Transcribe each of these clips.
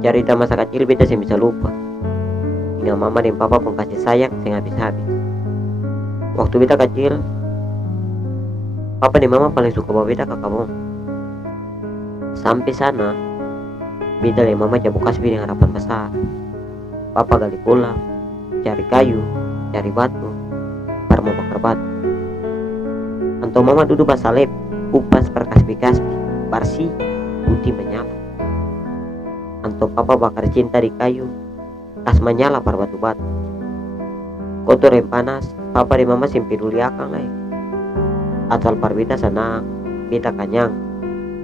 Cerita masa kecil beta sih bisa lupa. Hingga mama dan papa pun kasih sayang sing habis-habis. Waktu beta kecil, papa dan mama paling suka bawa beta ke kebun. Sampai sana, beta dan mama jabu kasbi dengan harapan besar. Papa gali kolam, cari kayu, cari batu, baru mau bakar batu. Anto mama duduk basalep, kupas per kasbi-kasbi, bersih, putih menyala. Anto papa bakar cinta di kayu, tas menyala par batu-batu. Kotor yang panas, papa dan mama simpi peduli akang lai. Asal par beta senang, beta kanyang,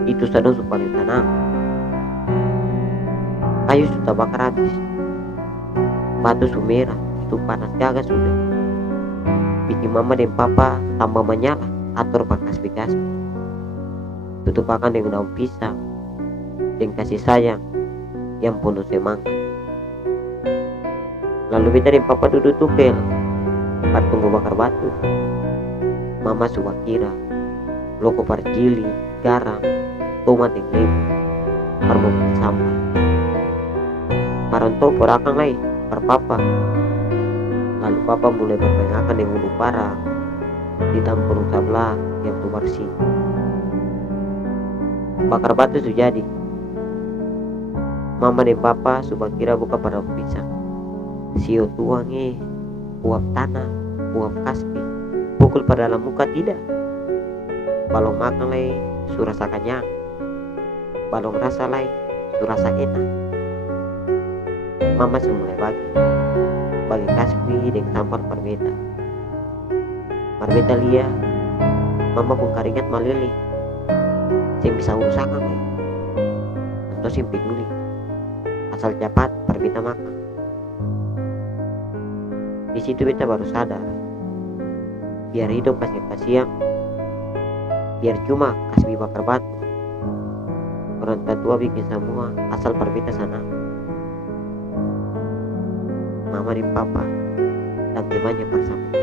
itu sedang paling tenang. Kayu sudah bakar habis, batu sumerah, itu panas gaga sudah. Bikin mama dan papa tambah menyala, atur pak kasbi-kasbi. Tutup akan dengan daun pisang, dengan kasih sayang yang penuh semangat. Lalu beta dan papa duduk tupel, tunggu bakar batu. Mama suka kira, loko par jili, garam, tomat yang lembu, parmo sampah. Paranto porakang lai, par papa. Lalu papa mulai bermain dengan ulu parang, ditampur sebelah yang tu bersih. Bakar batu sudah jadi. Mama dan papa suka kira buka pada pisang. Sio tuang uap tanah, uap kasbi, pukul pada dalam muka tidak. Balong makan lai, surasa kanyang. Balong rasa lai, surasa enak. Mama semulai bagi kasbi dengan tampar parbeta. Parbeta lia, mama pun karingat malili. Saya bisa urusakan lai. Atau simpi peduli. Asal cepat parbeta makan. Di situ beta baru sadar, biar hidup pasien-pasien, biar cuma kasbi bakar batu. Orang tua bikin semua asal parbeta senang. Mama dan papa dan temannya bersama.